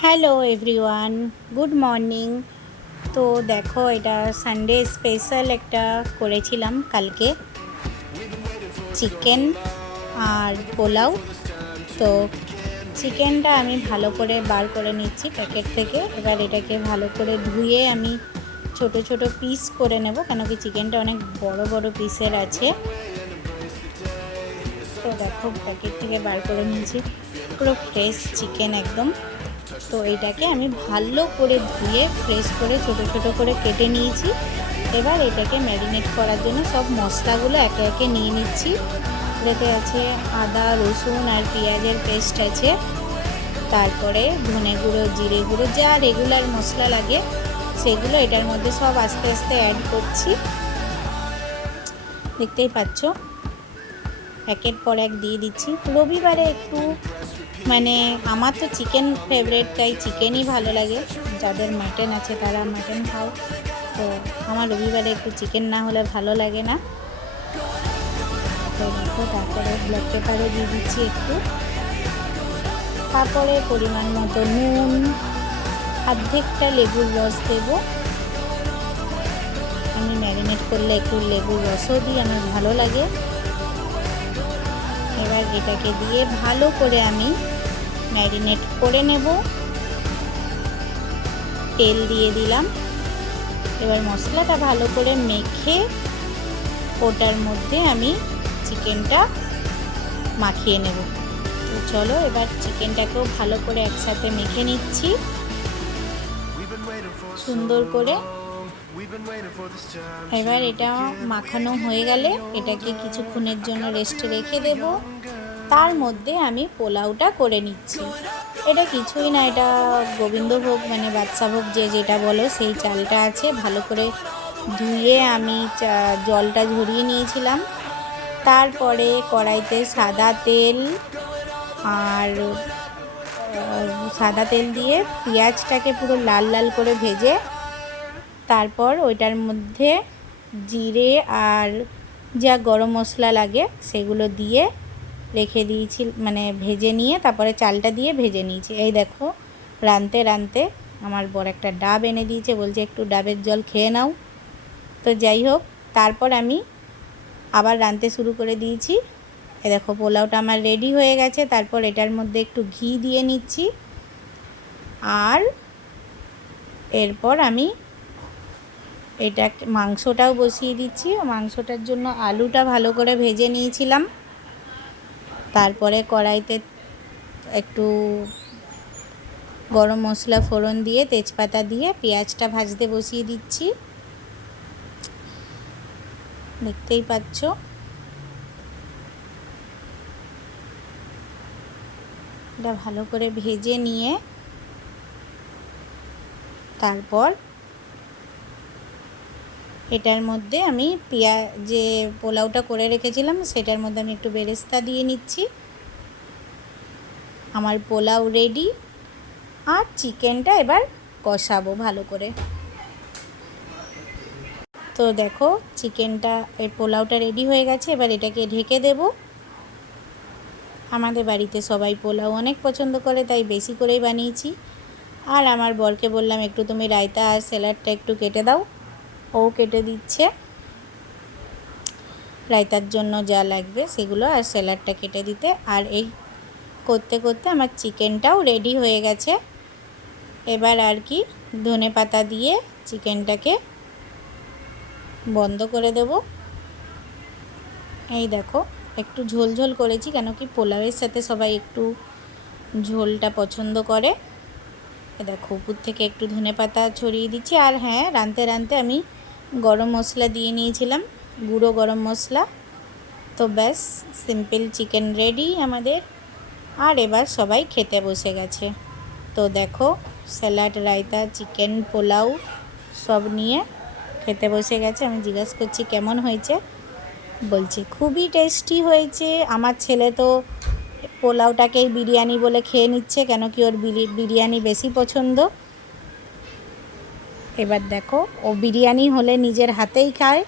Hello everyone, good morning. তো দেখো, এটা সানডে স্পেশাল একটা করেছিলাম কালকে, চিকেন আর পোলাও। তো চিকেনটা আমি ভালো করে বার করে নিচ্ছি প্যাকেট থেকে। এবার এটাকে ভালো করে ধুয়ে আমি ছোট ছোট পিস করে নেব, কেন কি চিকেনটা অনেক বড় বড় পিসের আছে। তো দেখো, প্যাকেট থেকে বার করে নিয়েছি, পুরো ফ্রেশ চিকেন একদম। তো এটাকে আমি ভালো করে ধুয়ে ফ্রেশ করে ছোট ছোট করে কেটে নিয়েছি। এবার এটাকে ম্যারিনেট করার জন্য সব মশলাগুলো একে একে নিয়ে নিচ্ছি। এটাতে আছে আদা, রসুন আর পেঁয়াজের পেস্ট আছে, তারপরে ধনে গুঁড়ো, জিরে গুঁড়ো, যা রেগুলার মশলা লাগে সেগুলো এটার মধ্যে সব আস্তে আস্তে অ্যাড করছি। দেখতেই পাচ্ছ, একের পর এক দিয়ে দিচ্ছি। রবিবারে একটু আমার তো চিকেন ফেভারিট, তাই চিকেনই ভালো লাগে। যাদের মাটন আছে তারা মাটন খাও, তো আমার রবিবারে একটু চিকেন না হলে ভালো লাগে না। তো দেখো, তারপরে ব্ল্যাক পেপারও দিয়ে দিচ্ছি একটু, তারপরে পরিমাণ মতো নুন, অর্ধেকটা লেবুর রস দেব। আমি ম্যারিনেট করলে একটু লেবুর রসও দিই, আমার ভালো লাগে। এবার এটাকে দিয়ে ভালো করে আমি ম্যারিনেট করে নেব। তেল দিয়ে দিলাম। এবার মশলাটা ভালো করে মেখে ওটার মধ্যে আমি চিকেনটা মাখিয়ে নেব। তো চলো, এবার চিকেনটাকেও ভালো করে একসাথে মেখে নিচ্ছি সুন্দর করে। এবার এটা মাখানো হয়ে গেলে এটাকে কিছুক্ষণের জন্য রেস্টে রেখে দেব। তার মধ্যে আমি পোলাওটা করে নিচ্ছি। এটা কিছুই না, এটা গোবিন্দভোগ বাদশাভোগ যে যেটা বলো, সেই চালটা আছে। ভালো করে ধুয়ে আমি জলটা ঝরিয়ে নিয়েছিলাম। তারপরে কড়াইতে সাদা তেল দিয়ে পেঁয়াজটাকে পুরো লাল লাল করে ভেজে, তারপর ওইটার মধ্যে জিরে আর যা গরম মশলা লাগে সেগুলো দিয়ে রেখে দিয়েছি, ভেজে নিয়ে তারপরে চালটা দিয়ে ভেজে নিয়েছি। এই দেখো, রাঁধতে রাঁধতে আমার বর একটা ডাব এনে দিয়েছে, বলছে একটু ডাবের জল খেয়ে নাও। তো যাই হোক, তারপর আমি আবার রাঁধতে শুরু করে দিয়েছি। এই দেখো, পোলাওটা আমার রেডি হয়ে গেছে। তারপর এটার মধ্যে একটু ঘি দিয়ে নিচ্ছি, আর এরপর আমি মাংসটাও বসিয়ে দিচ্ছি। মাংসটার জন্য আলুটা ভালো করে ভেজে নিয়েছিলাম। তারপরে কড়াইতে একটু গরম মশলা ফোড়ন দিয়ে, তেজপাতা দিয়ে পেঁয়াজটা ভাজতে বসিয়ে দিচ্ছি। দেখতেই পাচ্ছ, এটা ভালো করে ভেজে নিয়ে তারপর এটার মধ্যে আমি যে পোলাওটা করে রেখেছিলাম সেটার মধ্যে আমি একটু বেরেস্তা দিয়ে নিচ্ছি। আমার পোলাও রেডি। আর চিকেনটা এবার কষাবো ভালো করে। তো দেখো, এই পোলাওটা রেডি হয়ে গেছে। এবার এটাকে ঢেকে দেব। আমাদের বাড়িতে সবাই পোলাও অনেক পছন্দ করে, তাই বেশি করেই বানিয়েছি। আর আমার বরকে বললাম, একটু তুমি রায়তা আর স্যালাডটা একটু কেটে দাও। ও কেটে দিচ্ছে রায়তার জন্য যা লাগবে সেগুলো, আর স্যালাডটা কেটে দিতে। আর এই করতে করতে আমার চিকেনটাও রেডি হয়ে গেছে। এবার আর কি, ধনেপাতা দিয়ে চিকেনটাকে বন্ধ করে দেব। এই দেখো, একটু ঝোল ঝোল করেছি, কেন কি পোলাওয়ের সাথে সবাই একটু ঝোলটা পছন্দ করে। দেখো, উপর থেকে একটু ধনেপাতা ছড়িয়ে দিচ্ছি। আর হ্যাঁ, রাঁধতে রাঁধতে আমি গরম মশলা দিয়ে নিয়েছিলাম, গুঁড়ো গরম মশলা। তো ব্যাস, সিম্পল চিকেন রেডি আমাদের। আর এবার সবাই খেতে বসে গেছে। তো দেখো, স্যালাড, রায়তা, চিকেন, পোলাও সব নিয়ে খেতে বসে গেছে। আমি জিজ্ঞাসা করছি কেমন হয়েছে, বলছে খুবই টেস্টি হয়েছে। আমার ছেলে তো পোলাওটাকেই বিরিয়ানি বলে খেয়ে নিচ্ছে, কেন কি ওর বিরিয়ানি বেশি পছন্দ। এবার দেখো, ও বিরিয়ানি হলে নিজের হাতেই খায়,